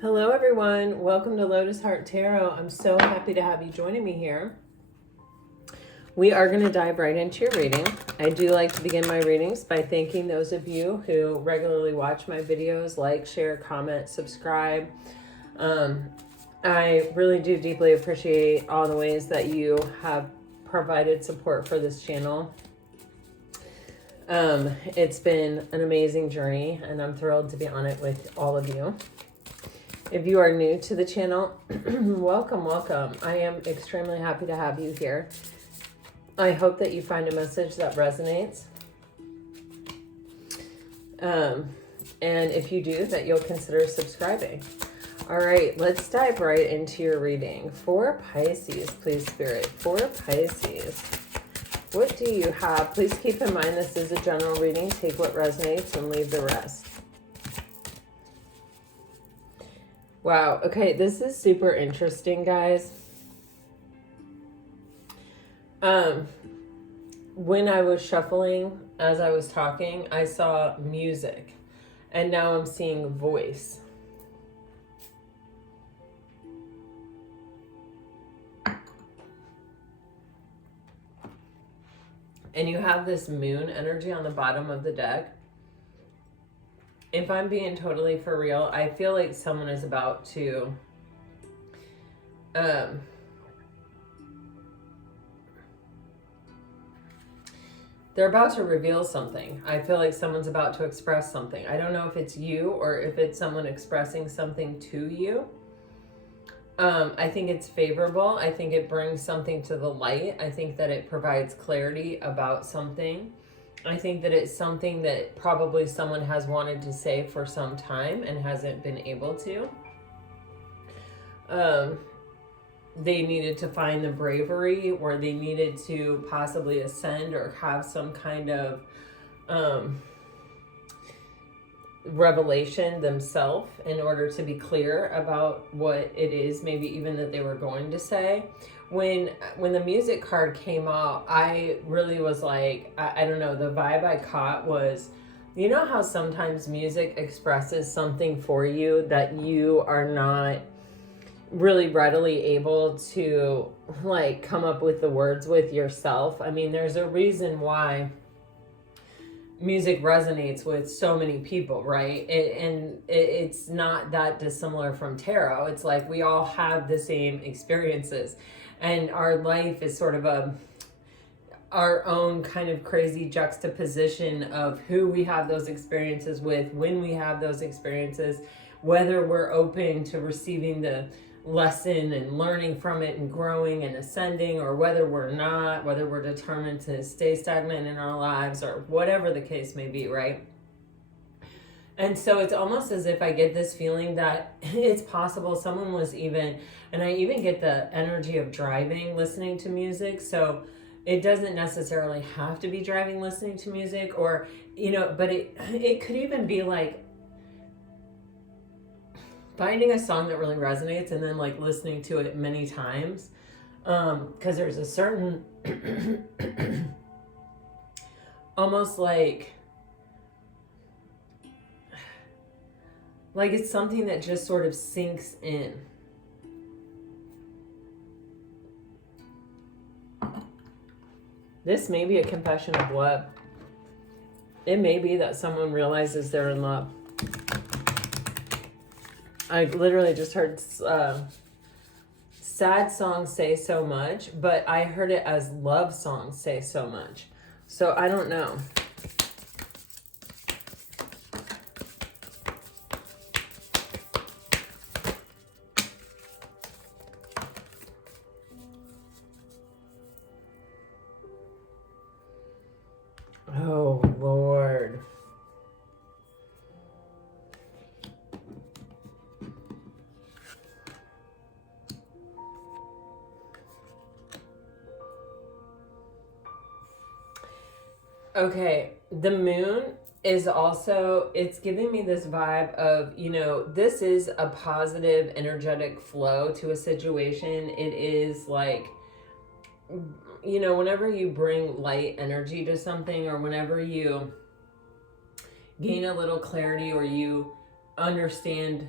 Hello everyone, welcome to Lotus Heart Tarot. I'm so happy to have you joining me here. We are going to dive right into your reading. I do like to begin my readings by thanking those of you who regularly watch my videos, like, share, comment, subscribe. I really do deeply appreciate all the ways that you have provided support for this channel. It's been an amazing journey and I'm thrilled to be on it with all of you. If you are new to the channel, welcome. I am extremely happy to have you here. I hope that you find a message that resonates. And if you do, that you'll consider subscribing. All right, let's dive right into your reading. For Pisces, please, Spirit. For Pisces, what do you have? Please keep in mind this is a general reading. Take what resonates and leave the rest. Wow, okay, this is super interesting, guys. When I was shuffling, as I was talking, I saw music, and now I'm seeing voice. And you have this moon energy on the bottom of the deck. If I'm being totally for real, I feel like someone is about to they're about to reveal something. I feel like someone's about to express something. I don't know if it's you or if it's someone expressing something to you. I think it's favorable. I think it brings something to the light. I think that it provides clarity about something. I think that it's something that probably someone has wanted to say for some time and hasn't been able to. They needed to find the bravery, or they needed to possibly ascend or have some kind of revelation themselves in order to be clear about what it is, maybe even that they were going to say. When the music card came out, I really was like, I don't know, the vibe I caught was, you know how sometimes music expresses something for you that you are not really readily able to like come up with the words with yourself. I mean, there's a reason why music resonates with so many people, right? It's not that dissimilar from tarot. It's like we all have the same experiences, and our life is sort of our own kind of crazy juxtaposition of who we have those experiences with, when we have those experiences, whether we're open to receiving the lesson and learning from it and growing and ascending, or whether we're not, whether we're determined to stay stagnant in our lives, or whatever the case may be, right? And so it's almost as if I get this feeling that it's possible someone was even, and I even get the energy of driving, listening to music. So it doesn't necessarily have to be driving, listening to music, or, you know, but it could even be like finding a song that really resonates and then like listening to it many times. Because there's a certain, almost like it's something that just sort of sinks in. This may be a confession of love. It may be that someone realizes they're in love. I literally just heard sad songs say so much, but I heard it as love songs say so much. So I don't know. Oh, Lord. Okay, the moon is also, it's giving me this vibe of, you know, this is a positive energetic flow to a situation. It is like, you know, whenever you bring light energy to something, or whenever you gain a little clarity, or you understand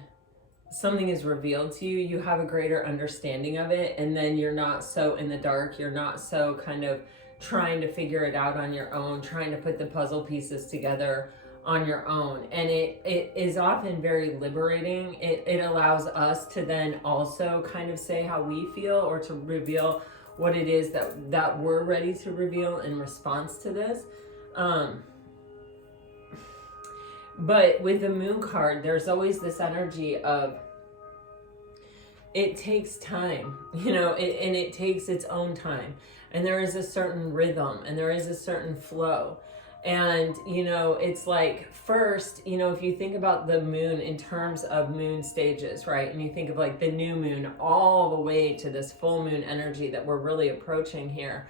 something is revealed to you, you have a greater understanding of it, and then you're not so in the dark, you're not so kind of trying to figure it out on your own, trying to put the puzzle pieces together on your own. And it is often very liberating. It allows us to then also kind of say how we feel, or to reveal what it is that we're ready to reveal in response to this. But with the moon card, there's always this energy of, it takes time, you know, and it takes its own time. And there is a certain rhythm, and there is a certain flow. And, you know, it's like, first, you know, if you think about the moon in terms of moon stages, right? And you think of like the new moon all the way to this full moon energy that we're really approaching here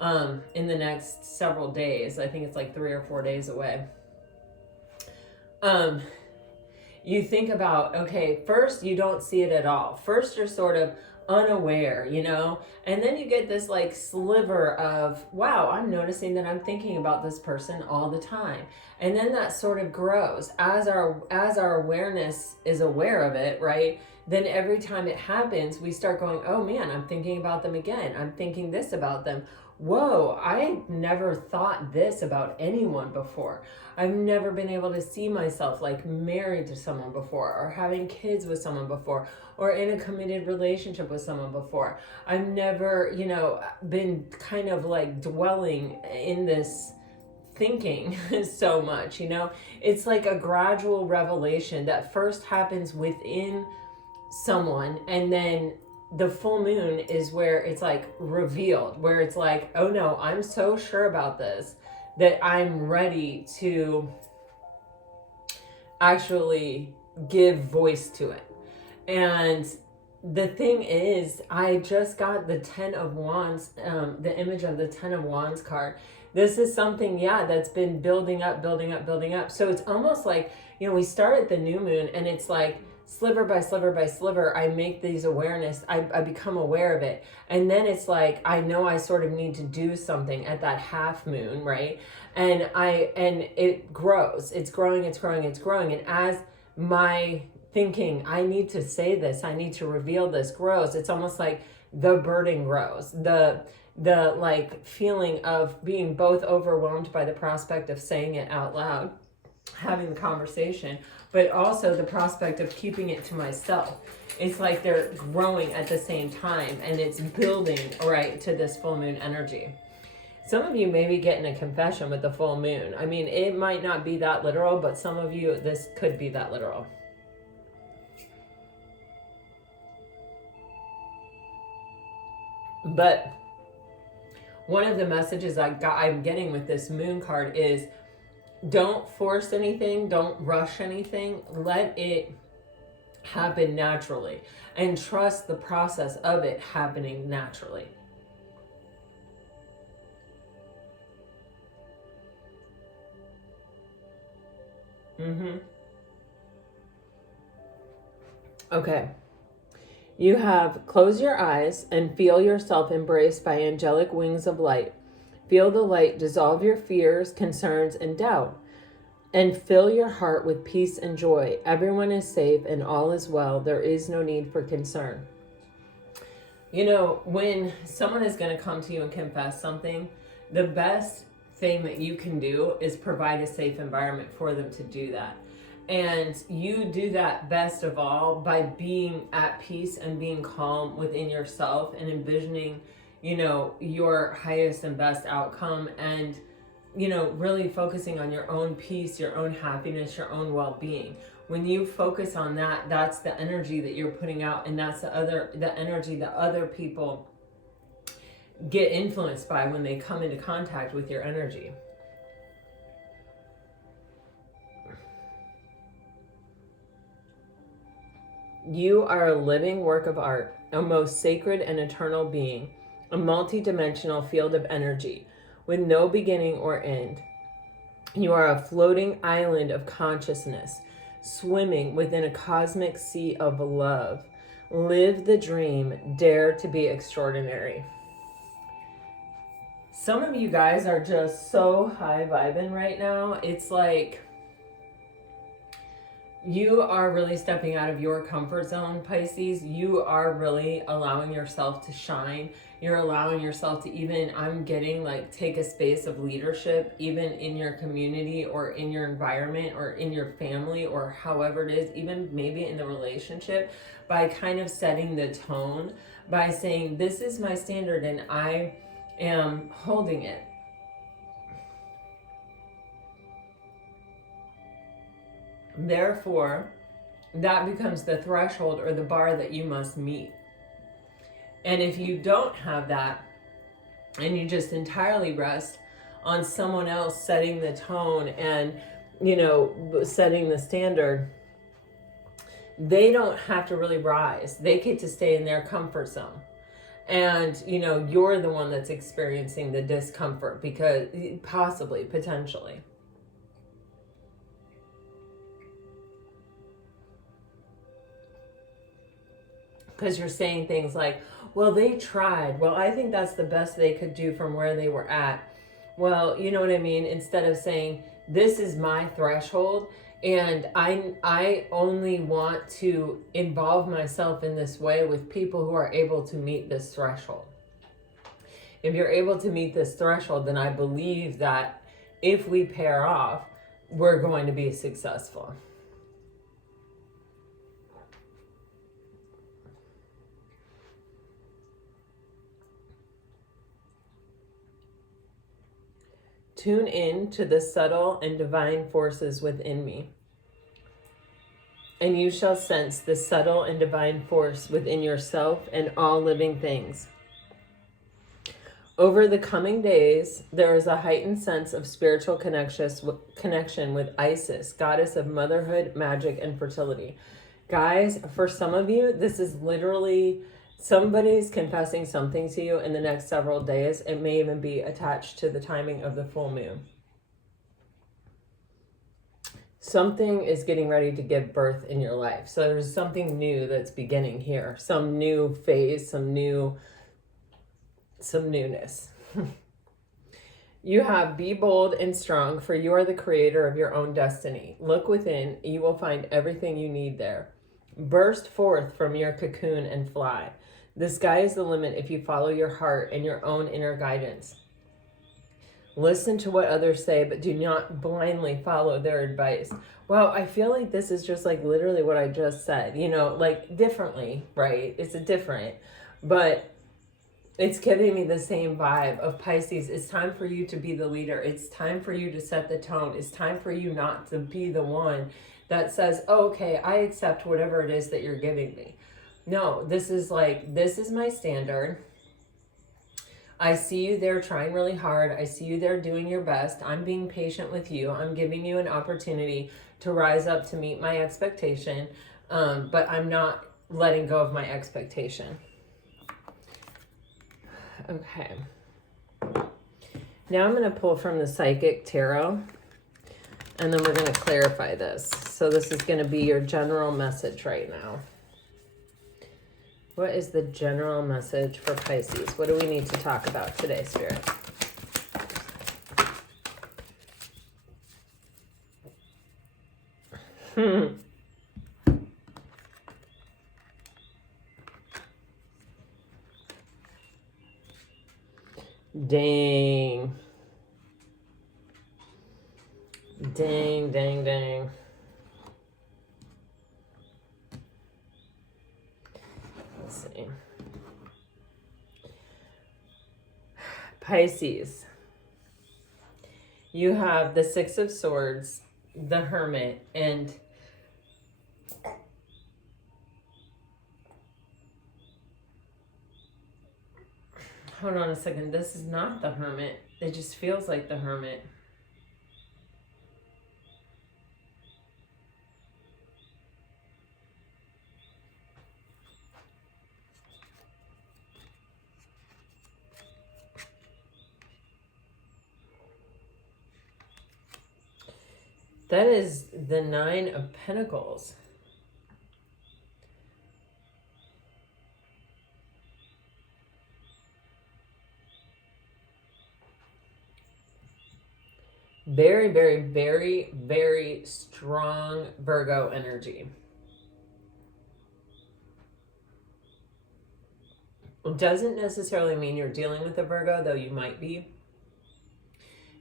in the next several days. I think it's like 3 or 4 days away. You think about, okay, first you don't see it at all. First you're sort of unaware, you know, and then you get this like sliver of, wow, I'm noticing that I'm thinking about this person all the time. And then that sort of grows as our awareness is aware of it, right? Then every time it happens, we start going, oh man, I'm thinking about them again. I'm thinking this about them. Whoa, I never thought this about anyone before. I've never been able to see myself like married to someone before, or having kids with someone before, or in a committed relationship with someone before. I've never, you know, been kind of like dwelling in this thinking so much, you know. It's like a gradual revelation that first happens within someone, and then the full moon is where it's like revealed, where it's like, oh no, I'm so sure about this that I'm ready to actually give voice to it. And the thing is, I just got the 10 of Wands, the image of the 10 of Wands card. This is something, yeah, that's been building up. So it's almost like, you know, we start at the new moon, and it's like, sliver by sliver by sliver, I make these awareness, I become aware of it. And then it's like, I know I sort of need to do something at that half moon, right? And it grows, it's growing. And as my thinking, I need to say this, I need to reveal this, grows, it's almost like the burden grows. The like feeling of being both overwhelmed by the prospect of saying it out loud, having the conversation, but also the prospect of keeping it to myself. It's like they're growing at the same time, and it's building right to this full moon energy. Some of you may be getting a confession with the full moon. I mean, it might not be that literal, but some of you, this could be that literal. But one of the messages I'm getting with this moon card is, don't force anything, don't rush anything, let it happen naturally, and trust the process of it happening naturally. Okay. You have, close your eyes and feel yourself embraced by angelic wings of light. Feel the light dissolve your fears, concerns, and doubt, and fill your heart with peace and joy. Everyone is safe and all is well. There is no need for concern. You know, when someone is going to come to you and confess something, the best thing that you can do is provide a safe environment for them to do that. And you do that best of all by being at peace and being calm within yourself and envisioning, you know, your highest and best outcome, and, you know, really focusing on your own peace, your own happiness, your own well-being. When you focus on that, that's the energy that you're putting out, and that's the energy that other people get influenced by when they come into contact with your energy. You are a living work of art, a most sacred and eternal being, a multi-dimensional field of energy with no beginning or end. You are a floating island of consciousness, swimming within a cosmic sea of love. Live the dream, dare to be extraordinary. Some of you guys are just so high vibing right now. It's like, You are really stepping out of your comfort zone, Pisces. You are really allowing yourself to shine. You're allowing yourself to even, I'm getting like, take a space of leadership, even in your community or in your environment or in your family or however it is, even maybe in the relationship, by kind of setting the tone, by saying, this is my standard and I am holding it. Therefore, that becomes the threshold or the bar that you must meet. And if you don't have that, and you just entirely rest on someone else setting the tone and, you know, setting the standard, they don't have to really rise. They get to stay in their comfort zone. And, you know, you're the one that's experiencing the discomfort because possibly, potentially. Because you're saying things like, well, they tried. Well, I think that's the best they could do from where they were at. Well, you know what I mean? Instead of saying, this is my threshold and I only want to involve myself in this way with people who are able to meet this threshold. If you're able to meet this threshold, then I believe that if we pair off, we're going to be successful. Tune in to the subtle and divine forces within me, and you shall sense the subtle and divine force within yourself and all living things. Over the coming days, there is a heightened sense of spiritual connection with Isis, goddess of motherhood, magic, and fertility. Guys, for some of you, this is literally somebody's confessing something to you in the next several days. It may even be attached to the timing of the full moon. Something is getting ready to give birth in your life. So there's something new that's beginning here. Some new phase, some newness. You have, be bold and strong, for you are the creator of your own destiny. Look within, you will find everything you need there. Burst forth from your cocoon and fly. The sky is the limit if you follow your heart and your own inner guidance. Listen to what others say, but do not blindly follow their advice. Well, I feel like this is just like literally what I just said, you know, like differently, right? It's a different, but it's giving me the same vibe of Pisces. It's time for you to be the leader. It's time for you to set the tone. It's time for you not to be the one that says, oh, okay, I accept whatever it is that you're giving me. No, this is like, this is my standard. I see you there trying really hard. I see you there doing your best. I'm being patient with you. I'm giving you an opportunity to rise up to meet my expectation, but I'm not letting go of my expectation. Okay. Now I'm going to pull from the Psychic Tarot, and then we're going to clarify this. So this is going to be your general message right now. What is the general message for Pisces? What do we need to talk about today, Spirit? Dang. Dang, dang, dang. Let's see. Pisces. You have the Six of Swords, the Hermit, and hold on a second. This is not the Hermit. It just feels like the Hermit. That is the Nine of Pentacles. Very, very, very, very strong Virgo energy. It doesn't necessarily mean you're dealing with a Virgo, though you might be.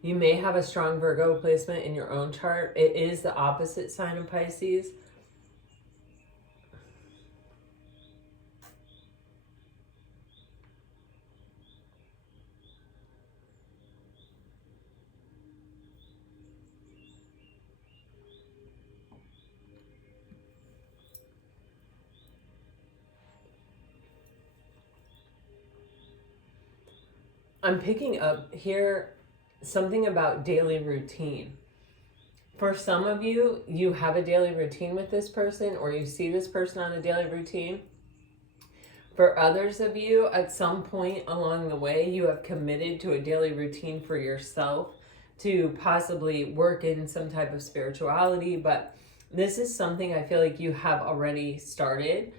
You may have a strong Virgo placement in your own chart. It is the opposite sign of Pisces. I'm picking up here something about daily routine. For some of you, you have a daily routine with this person, or you see this person on a daily routine. For others of you, at some point along the way, you have committed to a daily routine for yourself to possibly work in some type of spirituality, but this is something I feel like you have already started.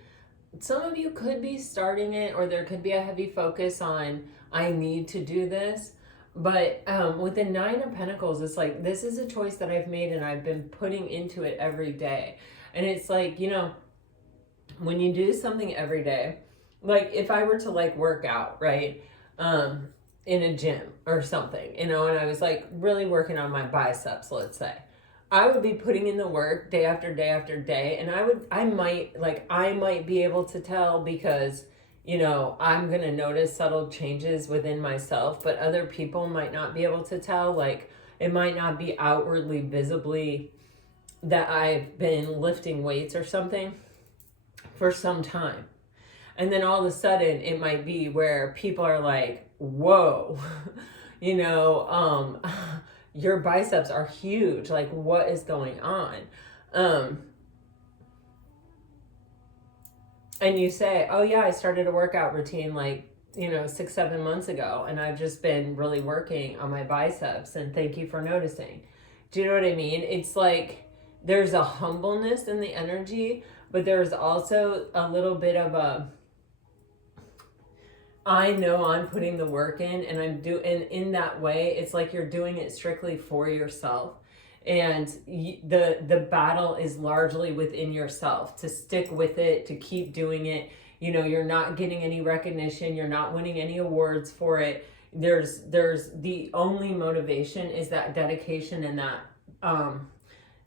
Some of you could be starting it, or there could be a heavy focus on, I need to do this. But with the Nine of Pentacles, it's like, this is a choice that I've made and I've been putting into it every day. And it's like, you know, when you do something every day, like if I were to like work out, right, in a gym or something, you know, and I was like really working on my biceps, let's say, I would be putting in the work day after day after day. And I might be able to tell because, you know, I'm going to notice subtle changes within myself, but other people might not be able to tell. Like, it might not be outwardly visibly that I've been lifting weights or something for some time. And then all of a sudden it might be where people are like, whoa, you know, your biceps are huge. Like, what is going on? And you say, oh yeah, I started a workout routine like, you know, 6-7 months ago, and I've just been really working on my biceps, and thank you for noticing. Do you know what I mean? It's like there's a humbleness in the energy, but there's also a little bit of a, I know I'm putting the work in, and in that way, it's like you're doing it strictly for yourself. And the battle is largely within yourself, to stick with it, to keep doing it. You know, you're not getting any recognition. You're not winning any awards for it. There's the only motivation is that dedication and that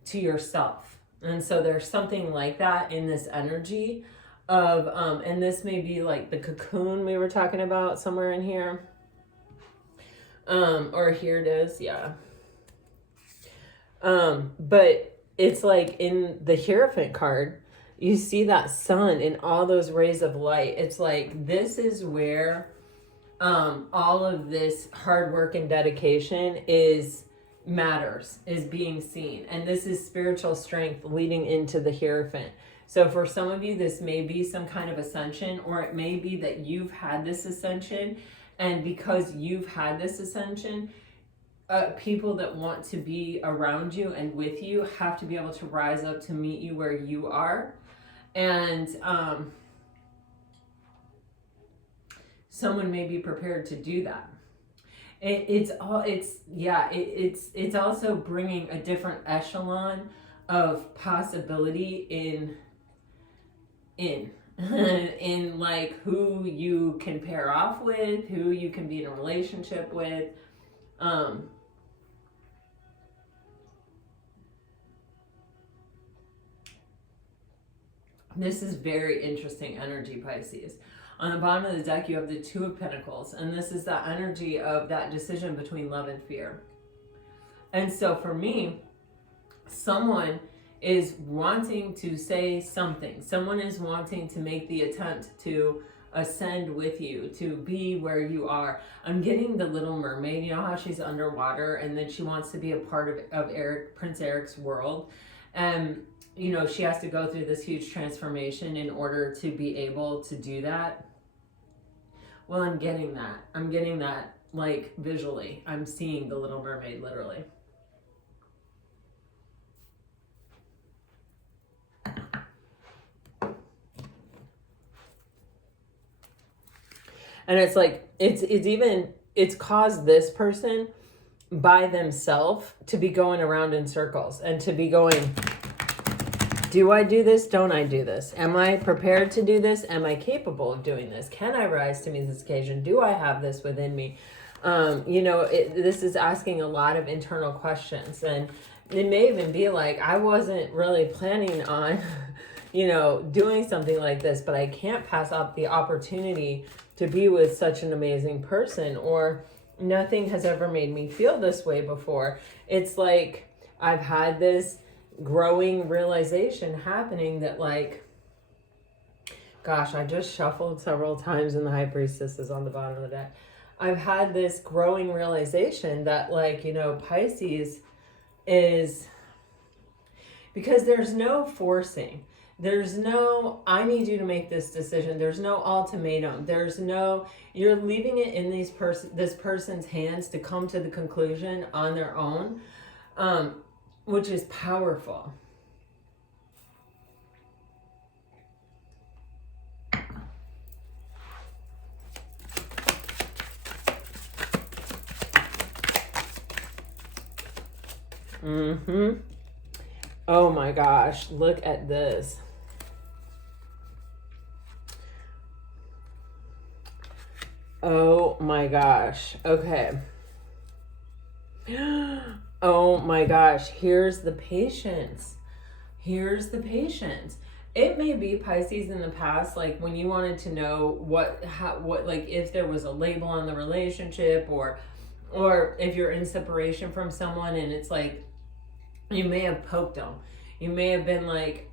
to yourself. And so there's something like that in this energy of, and this may be like the cocoon we were talking about somewhere in here. Or here it is. Yeah. But it's like in the Hierophant card, you see that sun and all those rays of light. It's like, this is where, all of this hard work and dedication is being seen. And this is spiritual strength leading into the Hierophant. So for some of you, this may be some kind of ascension, or it may be that you've had this ascension. And because you've had this ascension, people that want to be around you and with you have to be able to rise up to meet you where you are. And someone may be prepared to do that. It's also bringing a different echelon of possibility in like who you can pair off with, who you can be in a relationship with. This is very interesting energy, Pisces. On the bottom of the deck, you have the Two of Pentacles, and this is that energy of that decision between love and fear. And so for me, someone is wanting to say something. Someone is wanting to make the attempt to ascend with you, to be where you are. I'm getting the Little Mermaid. You know how she's underwater, and then she wants to be a part of Prince Eric's world. And you know, she has to go through this huge transformation in order to be able to do that. Well, I'm getting that like visually. I'm seeing the Little Mermaid literally. And it's like, it's caused this person by themselves to be going around in circles and to be going, do I do this? Don't I do this? Am I prepared to do this? Am I capable of doing this? Can I rise to meet this occasion? Do I have this within me? This is asking a lot of internal questions, and it may even be like, I wasn't really planning on, doing something like this, but I can't pass up the opportunity to be with such an amazing person, or nothing has ever made me feel this way before. It's like I've had this growing realization happening that, like, gosh, I just shuffled several times and the High Priestess is on the bottom of the deck. I've had this growing realization that, like, Pisces is, because there's no forcing. There's no, I need you to make this decision. There's no ultimatum. There's no, you're leaving it in this person's hands to come to the conclusion on their own, which is powerful. Oh my gosh, look at this. Oh my gosh. Okay. Oh my gosh. Here's the patience. Here's the patience. It may be, Pisces, in the past, like when you wanted to know what, like if there was a label on the relationship, or if you're in separation from someone and it's like, you may have poked them. You may have been like,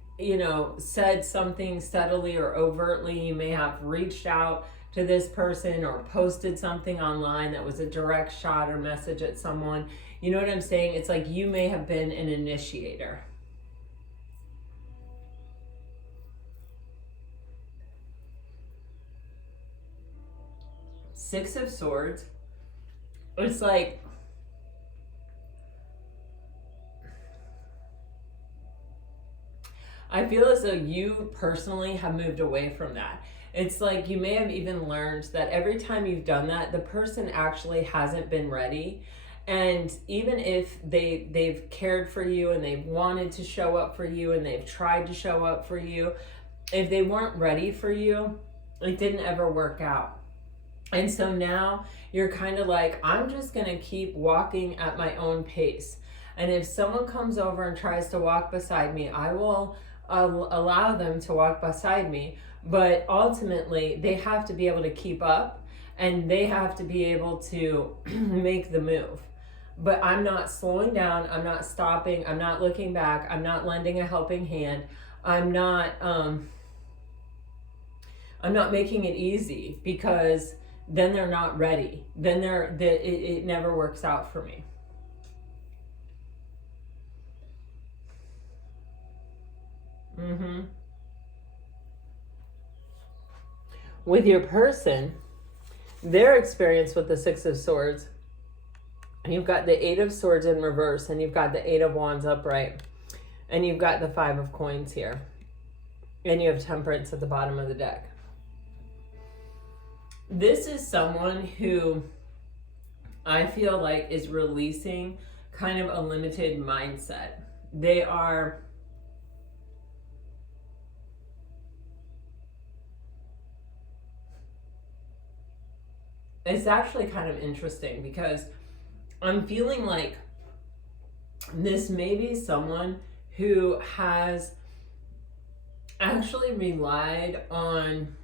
said something subtly or overtly. You may have reached out to this person or posted something online that was a direct shot or message at someone. You know what I'm saying? It's like you may have been an initiator. Six of Swords. It's like, I feel as though you personally have moved away from that. It's like you may have even learned that every time you've done that, the person actually hasn't been ready. And even if they've cared for you and they've wanted to show up for you and they've tried to show up for you, if they weren't ready for you, it didn't ever work out. And so now you're kind of like, I'm just going to keep walking at my own pace. And if someone comes over and tries to walk beside me, I will allow them to walk beside me. But ultimately, they have to be able to keep up and they have to be able to make the move. But I'm not slowing down. I'm not stopping. I'm not looking back. I'm not lending a helping hand. I'm not making it easy, because then they're not ready. Then it never works out for me. With your person, their experience with the Six of Swords, you've got the Eight of Swords in reverse, and you've got the Eight of Wands upright, and you've got the Five of Coins here, and you have Temperance at the bottom of the deck. This is someone who I feel like is releasing kind of a limited mindset. They are, it's actually kind of interesting, because I'm feeling like this may be someone who has actually relied on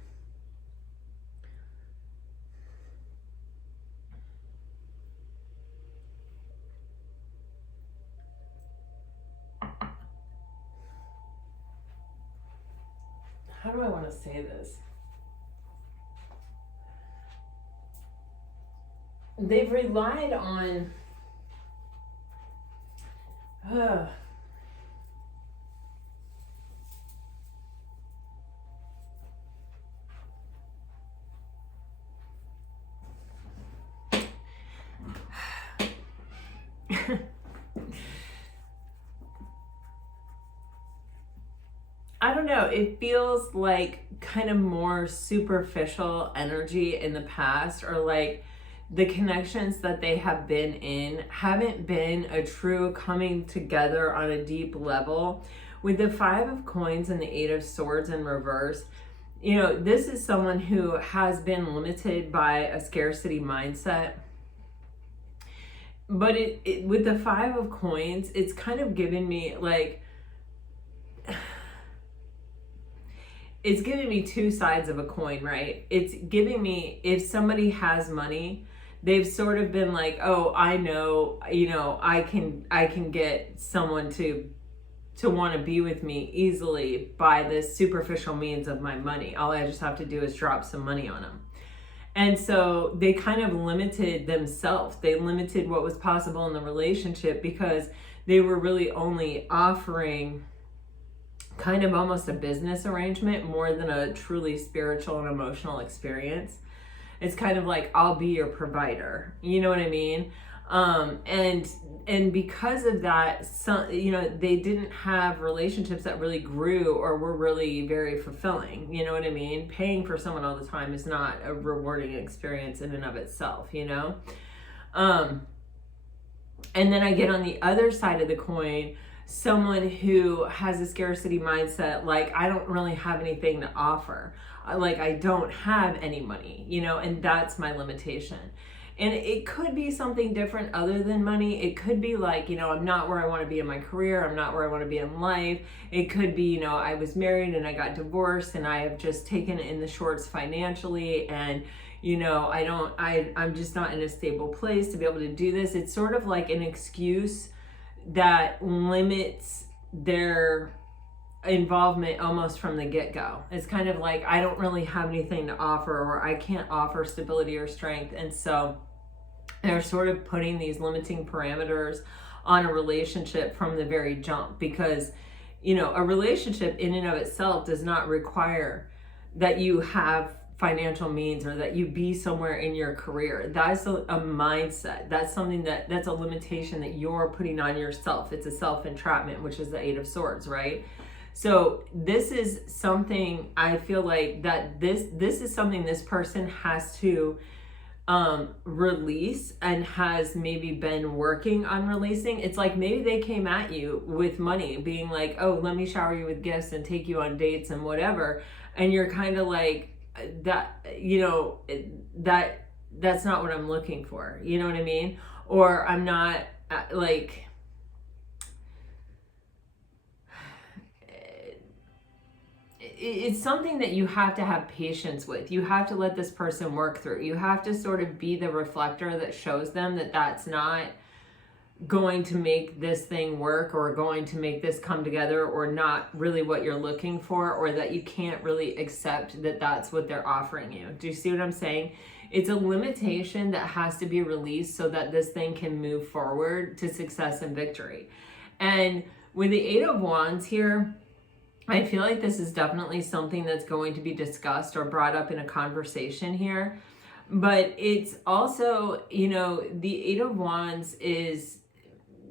how do I want to say this? They've relied on I don't know, it feels like kind of more superficial energy in the past, or like the connections that they have been in haven't been a true coming together on a deep level. With the 5 of Coins and the 8 of Swords in reverse, you know, this is someone who has been limited by a scarcity mindset. But with the 5 of Coins, it's kind of given me like, it's giving me two sides of a coin, right? It's giving me, if somebody has money, they've sort of been like, oh, I know, you know, I can get someone to want to be with me easily by this superficial means of my money. All I just have to do is drop some money on them. And so they kind of limited themselves. They limited what was possible in the relationship because they were really only offering kind of almost a business arrangement more than a truly spiritual and emotional experience. It's kind of like, I'll be your provider. You know what I mean? And because of that, some, you know, they didn't have relationships that really grew or were really very fulfilling. You know what I mean? Paying for someone all the time is not a rewarding experience in and of itself, you know? And then I get on the other side of the coin, someone who has a scarcity mindset, like, I don't really have anything to offer. Like, I don't have any money, you know, and that's my limitation. And it could be something different other than money. It could be like, you know, I'm not where I want to be in my career. I'm not where I want to be in life. It could be, you know, I was married and I got divorced and I have just taken in the shorts financially, and, you know, I'm just not in a stable place to be able to do this. It's sort of like an excuse that limits their involvement almost from the get-go. It's kind of like, I don't really have anything to offer, or I can't offer stability or strength. And so they're sort of putting these limiting parameters on a relationship from the very jump, because, you know, a relationship in and of itself does not require that you have financial means or that you be somewhere in your career. That's a mindset. That's something that's a limitation that you're putting on yourself. It's a self-entrapment, which is the 8 of Swords, right? So this is something I feel like that this is something this person has to release and has maybe been working on releasing. It's like maybe they came at you with money, being like, oh, let me shower you with gifts and take you on dates and whatever. And you're kind of like, that, you know, that's not what I'm looking for. You know what I mean? Or I'm not like, it's something that you have to have patience with. You have to let this person work through. You have to sort of be the reflector that shows them that that's not going to make this thing work, or going to make this come together, or not really what you're looking for, or that you can't really accept that that's what they're offering you. Do you see what I'm saying? It's a limitation that has to be released so that this thing can move forward to success and victory. And with the 8 of Wands here, I feel like this is definitely something that's going to be discussed or brought up in a conversation here. But it's also, you know, the 8 of Wands is,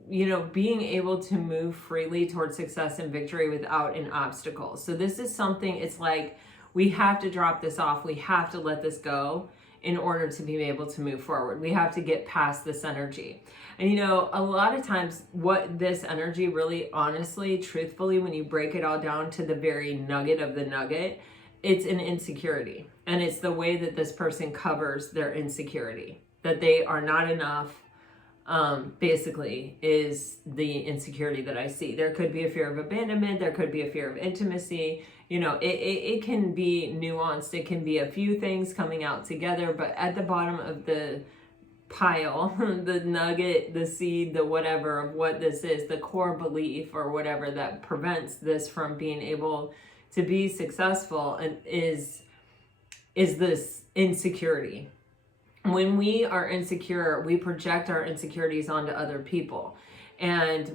you know, being able to move freely towards success and victory without an obstacle. So this is something, it's like, we have to drop this off. We have to let this go in order to be able to move forward. We have to get past this energy. And, you know, a lot of times what this energy really, honestly, truthfully, when you break it all down to the very nugget of the nugget, it's an insecurity. And it's the way that this person covers their insecurity, that they are not enough, basically, is the insecurity that I see. There could be a fear of abandonment. There could be a fear of intimacy. You know, it can be nuanced. It can be a few things coming out together, but at the bottom of the pile, the nugget, the seed, the whatever of what this is, the core belief or whatever that prevents this from being able to be successful, and is this insecurity. When we are insecure, we project our insecurities onto other people, and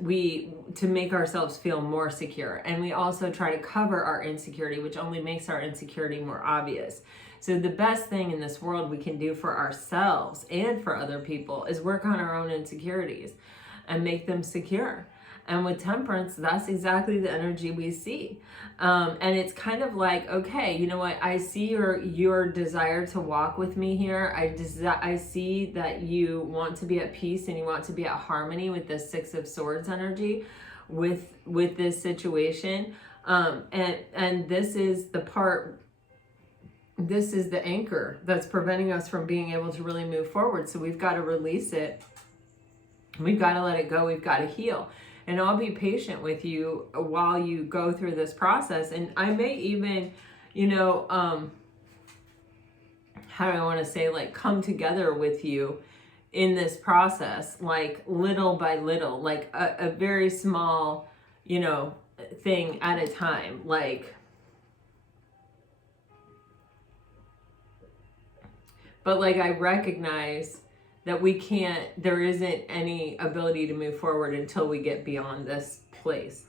to make ourselves feel more secure. And we also try to cover our insecurity, which only makes our insecurity more obvious. So the best thing in this world we can do for ourselves and for other people is work on our own insecurities and make them secure. And with Temperance, that's exactly the energy we see. And it's kind of like, okay, you know what? I see your desire to walk with me here. I see that you want to be at peace and you want to be at harmony with the Six of Swords energy with this situation. And this is the part, this is the anchor that's preventing us from being able to really move forward. So we've got to release it. We've got to let it go. We've got to heal. And I'll be patient with you while you go through this process. And I may even, you know, how do I want to say, like, come together with you in this process, like little by little, like a very small, you know, thing at a time. Like, but like, I recognize that we can't, there isn't any ability to move forward until we get beyond this place.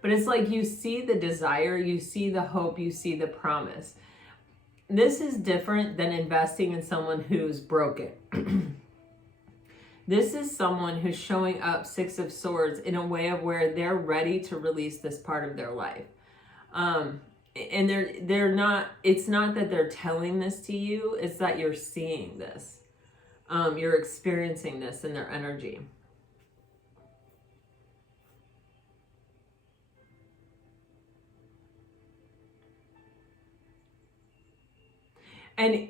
But it's like you see the desire, you see the hope, you see the promise. This is different than investing in someone who's broken. This is someone who's showing up Six of Swords in a way of where they're ready to release this part of their life. And they're not, it's not that they're telling this to you, it's that you're seeing this. You're experiencing this in their energy. And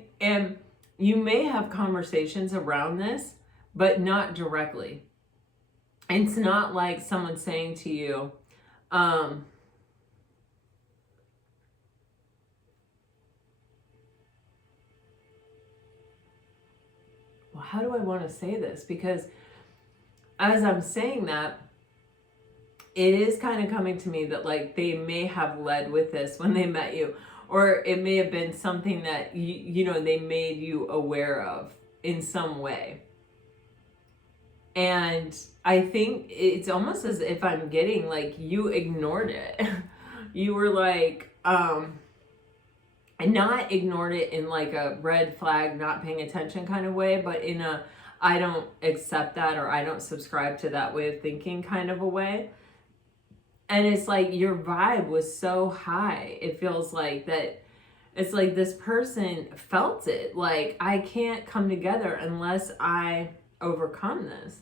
you may have conversations around this, but not directly. It's not like someone saying to you, well, how do I want to say this? Because as I'm saying that, it is kind of coming to me that like they may have led with this when they met you, or it may have been something that you know, they made you aware of in some way. And I think it's almost as if I'm getting like you ignored it. You were like, and not ignored it in like a red flag, not paying attention kind of way, but in a, I don't accept that, or I don't subscribe to that way of thinking kind of a way. And it's like your vibe was so high. It feels like that, it's like this person felt it. Like, I can't come together unless I overcome this.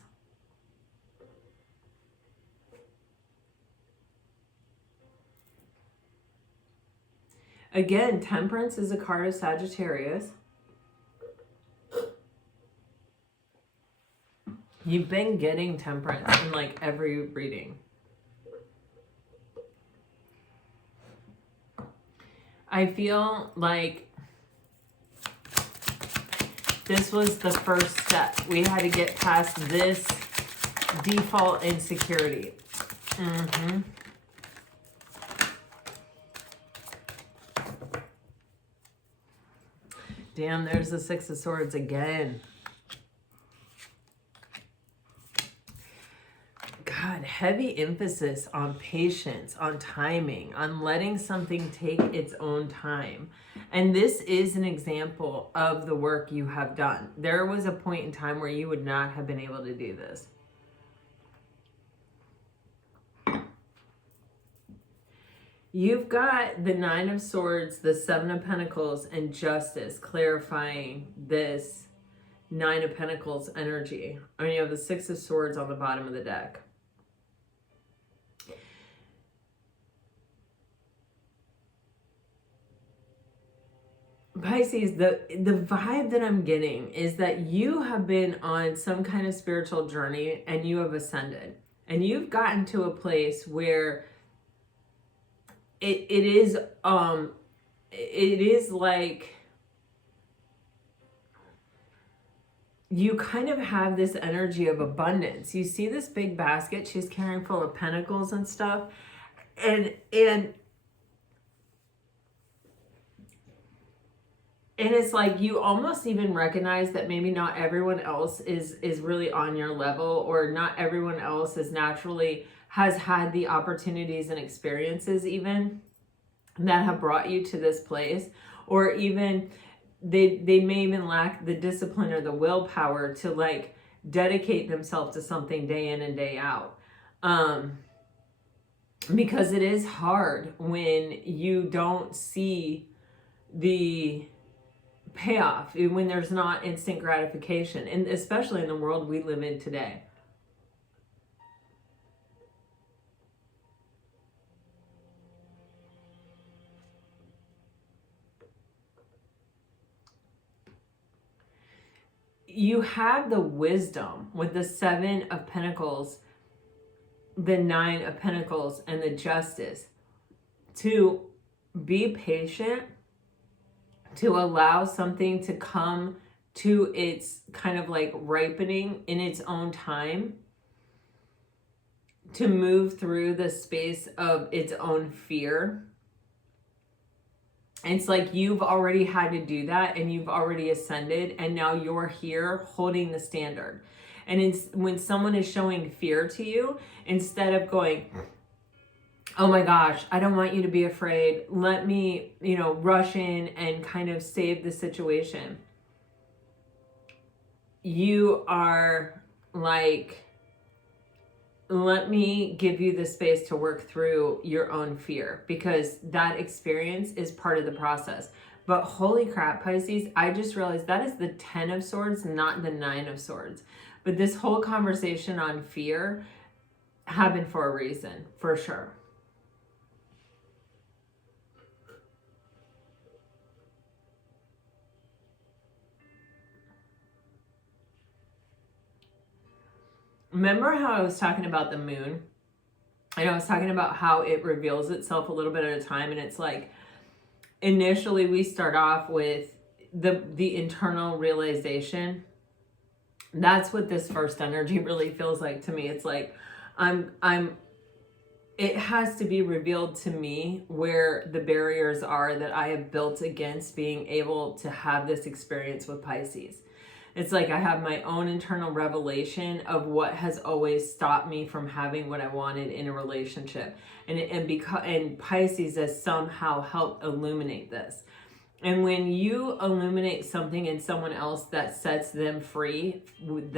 Again, Temperance is a card of Sagittarius. You've been getting Temperance in like every reading. I feel like this was the first step. We had to get past this default insecurity. Damn, there's the Six of Swords again. God, heavy emphasis on patience, on timing, on letting something take its own time. And this is an example of the work you have done. There was a point in time where you would not have been able to do this. You've got the Nine of Swords, the Seven of Pentacles, and Justice clarifying this Nine of Pentacles energy. And you have the Six of Swords on the bottom of the deck. Pisces, the vibe that I'm getting is that you have been on some kind of spiritual journey and you have ascended. And you've gotten to a place where it is like you kind of have this energy of abundance. You see this big basket she's carrying full of pentacles and stuff, and it's like you almost even recognize that maybe not everyone else is really on your level, or not everyone else is naturally has had the opportunities and experiences even that have brought you to this place, or even they may even lack the discipline or the willpower to like dedicate themselves to something day in and day out. Because it is hard when you don't see the payoff, when there's not instant gratification, and especially in the world we live in today. You have the wisdom with the 7 of Pentacles, the 9 of Pentacles, and the Justice to be patient, to allow something to come to its kind of like ripening in its own time, to move through the space of its own fear. It's like you've already had to do that, and you've already ascended, and now you're here holding the standard. And when someone is showing fear to you, instead of going, oh my gosh, I don't want you to be afraid, let me, rush in and kind of save the situation, you are like, let me give you the space to work through your own fear, because that experience is part of the process. But holy crap, Pisces, I just realized that is the 10 of Swords, not the 9 of Swords. But this whole conversation on fear happened for a reason, for sure. Remember how I was talking about the moon? And I was talking about how it reveals itself a little bit at a time. And it's like, initially we start off with the internal realization. That's what this first energy really feels like to me. It's like, it has to be revealed to me where the barriers are that I have built against being able to have this experience with Pisces. It's like I have my own internal revelation of what has always stopped me from having what I wanted in a relationship. And Pisces has somehow helped illuminate this. And when you illuminate something in someone else that sets them free, with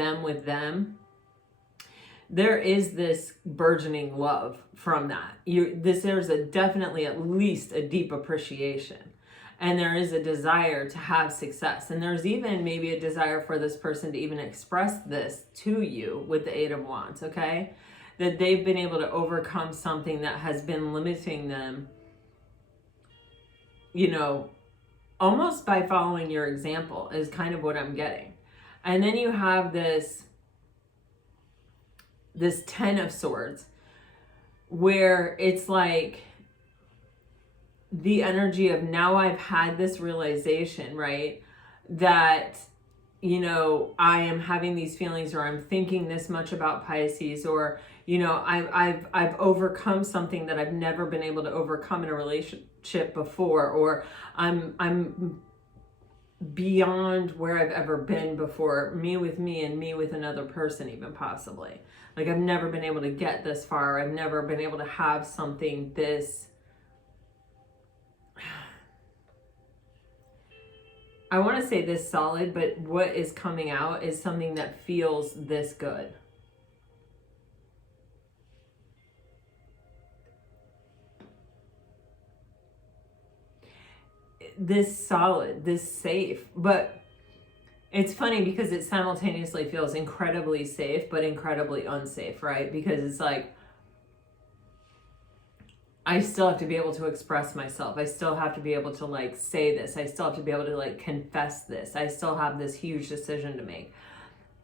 them, there is this burgeoning love from that. There's definitely at least a deep appreciation. And there is a desire to have success. And there's even maybe a desire for this person to even express this to you with the 8 of Wands, okay? That they've been able to overcome something that has been limiting them, almost by following your example is kind of what I'm getting. And then you have this 10 of Swords, where it's like, the energy of now I've had this realization, right? That, I am having these feelings, or I'm thinking this much about Pisces, or, I've overcome something that I've never been able to overcome in a relationship before, or I'm beyond where I've ever been before, me with me and me with another person, even possibly. Like I've never been able to get this far. I've never been able to have something this, I want to say this solid, but what is coming out is something that feels this good. This solid, this safe, but it's funny because it simultaneously feels incredibly safe, but incredibly unsafe, right? Because it's like, I still have to be able to express myself. I still have to be able to like say this. I still have to be able to like confess this. I still have this huge decision to make.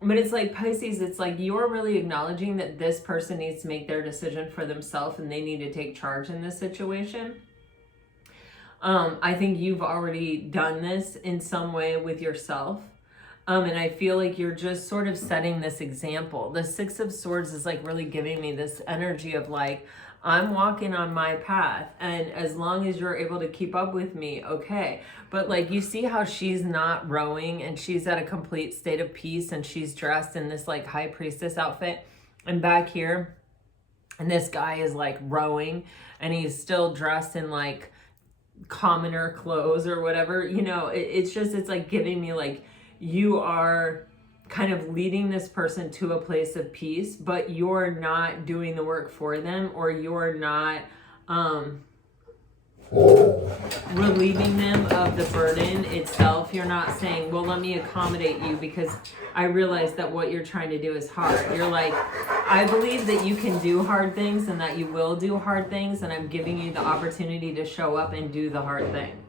But it's like Pisces, it's like you're really acknowledging that this person needs to make their decision for themselves and they need to take charge in this situation. I think you've already done this in some way with yourself. And I feel like you're just sort of setting this example. The 6 of Swords is like really giving me this energy of like, I'm walking on my path, and as long as you're able to keep up with me, okay. But like, you see how she's not rowing and she's at a complete state of peace and she's dressed in this like high priestess outfit, and back here, and this guy is like rowing and he's still dressed in like commoner clothes or whatever, you know, it's like giving me like, you are kind of leading this person to a place of peace, but you're not doing the work for them, or you're not relieving them of the burden itself. You're not saying, well, let me accommodate you because I realize that what you're trying to do is hard. You're like, I believe that you can do hard things and that you will do hard things, and I'm giving you the opportunity to show up and do the hard thing.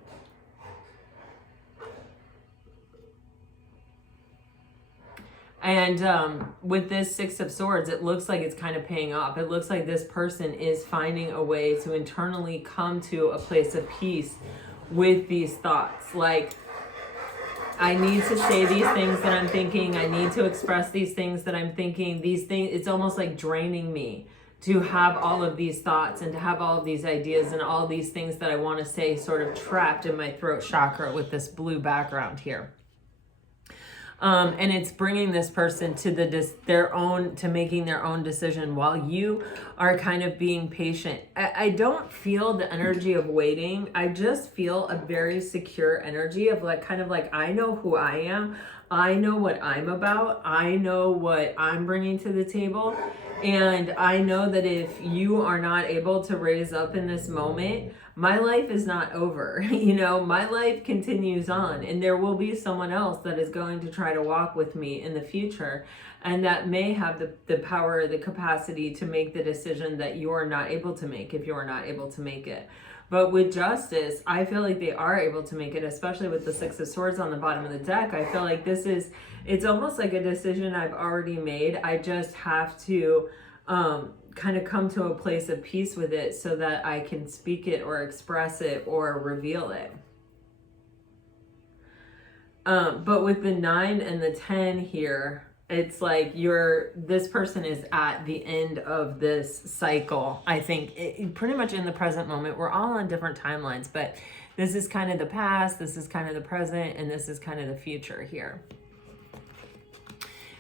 And with this Six of Swords, it looks like it's kind of paying off. It looks like this person is finding a way to internally come to a place of peace with these thoughts. Like, I need to say these things that I'm thinking. I need to express these things that I'm thinking. These things, it's almost like draining me to have all of these thoughts and to have all of these ideas and all these things that I want to say sort of trapped in my throat chakra with this blue background here. And it's bringing this person to to making their own decision while you are kind of being patient. I don't feel the energy of waiting. I just feel a very secure energy of like, kind of like, I know who I am. I know what I'm about. I know what I'm bringing to the table. And I know that if you are not able to raise up in this moment, my life is not over. You know, my life continues on, and there will be someone else that is going to try to walk with me in the future, and that may have the power, the capacity to make the decision that you're not able to make if you're not able to make it. But with Justice, I feel like they are able to make it, especially with the Six of Swords on the bottom of the deck. I feel like it's almost like a decision I've already made. I just have to kind of come to a place of peace with it so that I can speak it or express it or reveal it. But with the 9 and the 10 here, it's like this person is at the end of this cycle. I think pretty much in the present moment. We're all on different timelines, but this is kind of the past, this is kind of the present, and this is kind of the future here.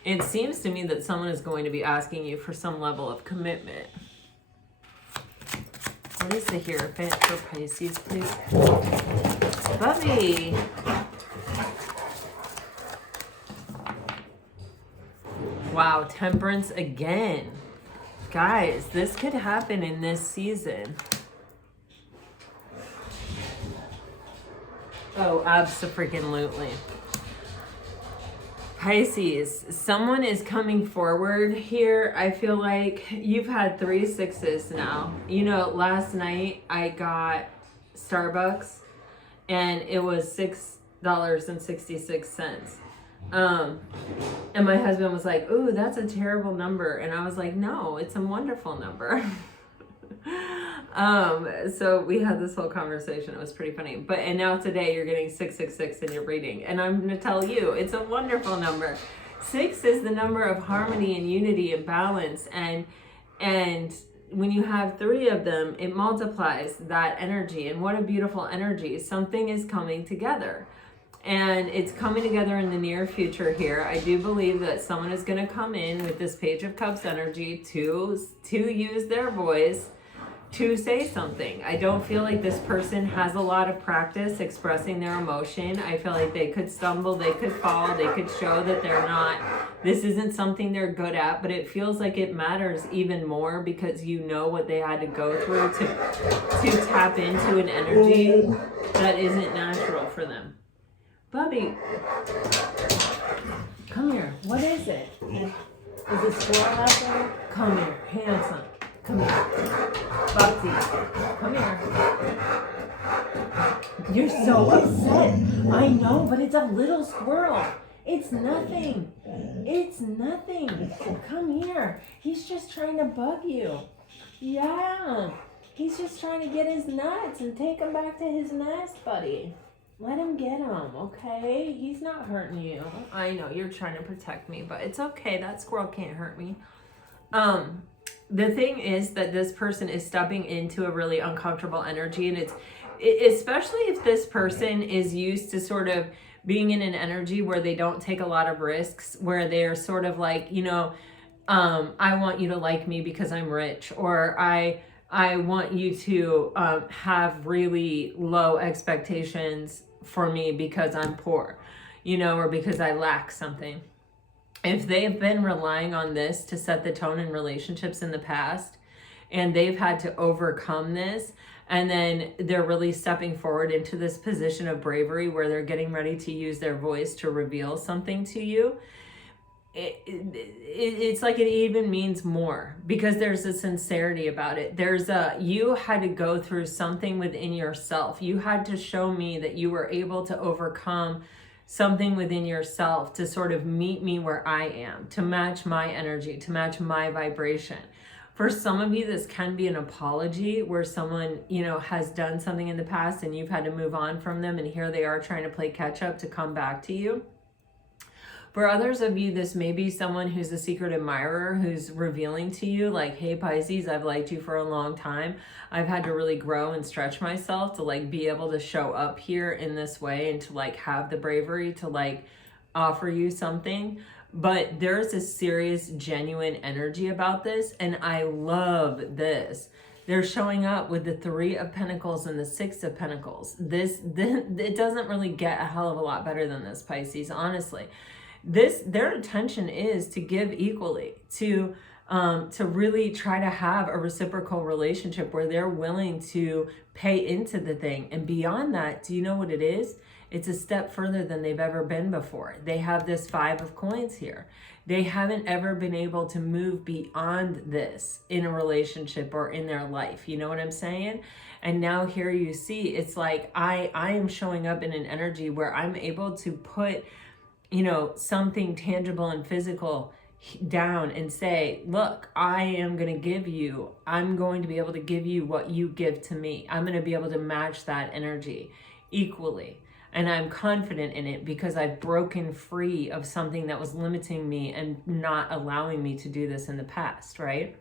It seems to me that someone is going to be asking you for some level of commitment. What is the Hierophant for Pisces, please? Bubby! Wow, Temperance again. Guys, this could happen in this season. Oh, abso-freaking-lutely. Pisces, someone is coming forward here. I feel like you've had 3 sixes now. You know, last night I got Starbucks and it was $6.66. And my husband was like, "Ooh, that's a terrible number." And I was like, "No, it's a wonderful number." So we had this whole conversation. It was pretty funny. And now today you're getting 666 in your reading. And I'm going to tell you, it's a wonderful number. 6 is the number of harmony and unity and balance. And when you have 3 of them, it multiplies that energy. And what a beautiful energy. Something is coming together. And it's coming together in the near future here. I do believe that someone is going to come in with this Page of Cups energy to use their voice to say something. I don't feel like this person has a lot of practice expressing their emotion. I feel like they could stumble, they could fall, they could show that this isn't something they're good at, but it feels like it matters even more because you know what they had to go through to tap into an energy that isn't natural for them. Bubby, come here. What is it? Is it squirrel out there? Come here, handsome. Come here. Bugsy, come here. You're so upset. I know, but it's a little squirrel. It's nothing. It's nothing. Come here. He's just trying to bug you. Yeah. He's just trying to get his nuts and take him back to his nest, buddy. Let him get him, okay? He's not hurting you. I know you're trying to protect me, but it's okay. That squirrel can't hurt me. The thing is that this person is stepping into a really uncomfortable energy, and especially if this person is used to sort of being in an energy where they don't take a lot of risks, where they're sort of like, I want you to like me because I'm rich, or I I want you to have really low expectations for me because I'm poor, you know, or because I lack something. If they've been relying on this to set the tone in relationships in the past, and they've had to overcome this, and then they're really stepping forward into this position of bravery where they're getting ready to use their voice to reveal something to you, it's like it even means more because there's a sincerity about it. You had to go through something within yourself. You had to show me that you were able to overcome something within yourself to sort of meet me where I am, to match my energy, to match my vibration. For some of you, this can be an apology where someone, you know, has done something in the past and you've had to move on from them, and here they are trying to play catch up to come back to you. For others of you, this may be someone who's a secret admirer who's revealing to you like, hey Pisces, I've liked you for a long time. I've had to really grow and stretch myself to like be able to show up here in this way and to like have the bravery to like offer you something. But there's a serious, genuine energy about this, and I love this. They're showing up with the 3 of Pentacles and the 6 of Pentacles. It doesn't really get a hell of a lot better than this, Pisces, honestly. Their intention is to give equally, to really try to have a reciprocal relationship where they're willing to pay into the thing. And beyond that, do you know what it is? It's a step further than they've ever been before. They have this 5 of coins here. They haven't ever been able to move beyond this in a relationship or in their life. You know what I'm saying? And now here you see, it's like I am showing up in an energy where I'm able to put, you know, something tangible and physical down and say, look, I'm going to be able to give you what you give to me. I'm going to be able to match that energy equally. And I'm confident in it because I've broken free of something that was limiting me and not allowing me to do this in the past, right?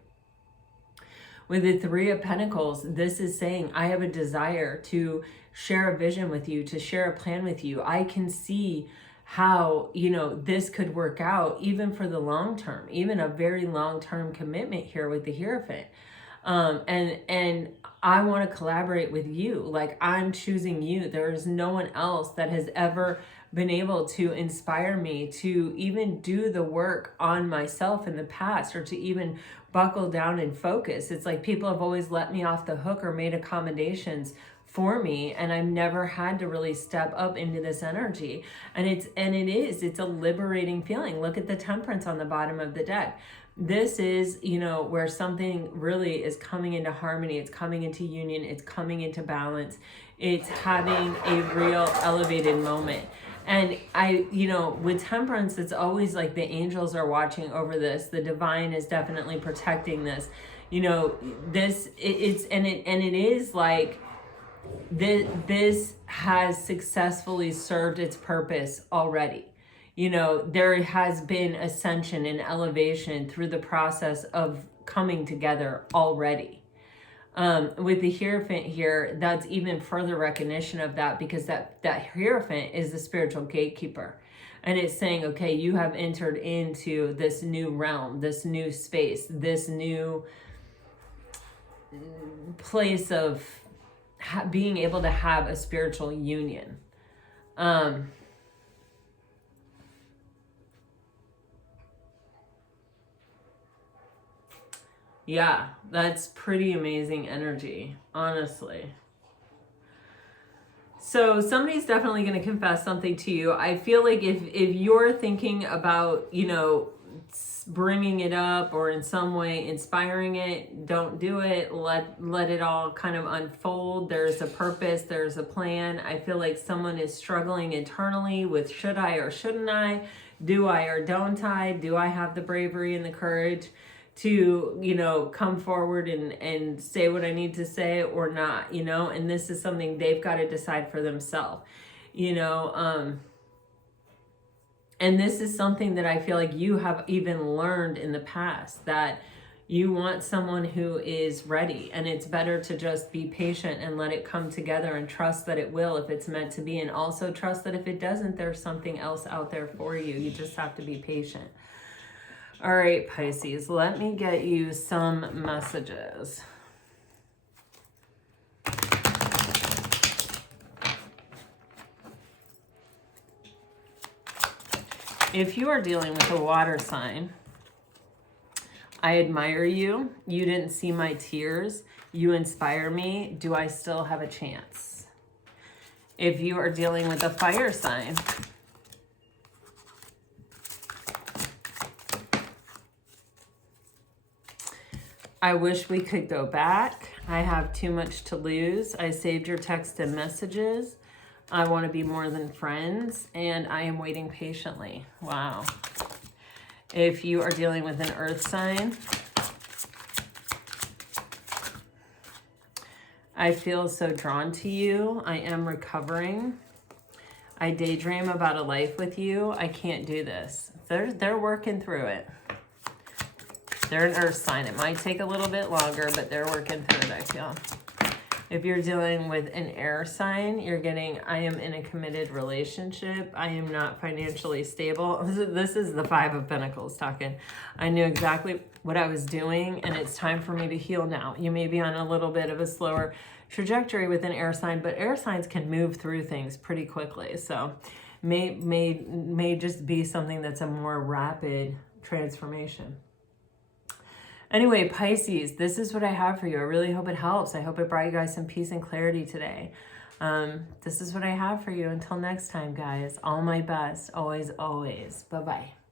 With the 3 of Pentacles, this is saying I have a desire to share a vision with you, to share a plan with you. I can see how, you know, this could work out even for the long term, even a very long-term commitment here with the Hierophant. And I want to collaborate with you. Like, I'm choosing you. There is no one else that has ever been able to inspire me to even do the work on myself in the past, or to even buckle down and focus. It's like people have always let me off the hook or made accommodations for me, and I've never had to really step up into this energy. And it's a liberating feeling. Look at the Temperance on the bottom of the deck. This is, you know, where something really is coming into harmony. It's coming into union. It's coming into balance. It's having a real elevated moment. And you know, with Temperance, it's always like the angels are watching over this. The divine is definitely protecting this. You know, it is like, this has successfully served its purpose already. You know, there has been ascension and elevation through the process of coming together already. With the Hierophant here, that's even further recognition of that, because that Hierophant is the spiritual gatekeeper. And it's saying, okay, you have entered into this new realm, this new space, this new place of being able to have a spiritual union. Yeah, that's pretty amazing energy, honestly. So somebody's definitely going to confess something to you. I feel like if you're thinking about, you know, bringing it up or in some way inspiring it, don't do it. Let it all kind of unfold. There's a purpose, there's a plan. I feel like someone is struggling internally with, should I or shouldn't I? Do I or don't I? Do I have the bravery and the courage to, you know, come forward and say what I need to say or not, you know? And this is something they've got to decide for themselves, you know? And this is something that I feel like you have even learned in the past, that you want someone who is ready, and it's better to just be patient and let it come together and trust that it will if it's meant to be, and also trust that if it doesn't, there's something else out there for you. You just have to be patient. All right, Pisces, let me get you some messages. If you are dealing with a water sign, I admire you. You didn't see my tears. You inspire me. Do I still have a chance? If you are dealing with a fire sign, I wish we could go back. I have too much to lose. I saved your text and messages. I want to be more than friends, and I am waiting patiently. Wow. If you are dealing with an earth sign, I feel so drawn to you. I am recovering. I daydream about a life with you. I can't do this. They're working through it. They're an earth sign. It might take a little bit longer, but they're working through it, I feel. If you're dealing with an air sign, you're getting, I am in a committed relationship. I am not financially stable. This is the Five of Pentacles talking. I knew exactly what I was doing, and it's time for me to heal now. You may be on a little bit of a slower trajectory with an air sign, but air signs can move through things pretty quickly. So may just be something that's a more rapid transformation. Anyway, Pisces, this is what I have for you. I really hope it helps. I hope it brought you guys some peace and clarity today. This is what I have for you. Until next time, guys, all my best. Always, always. Bye-bye.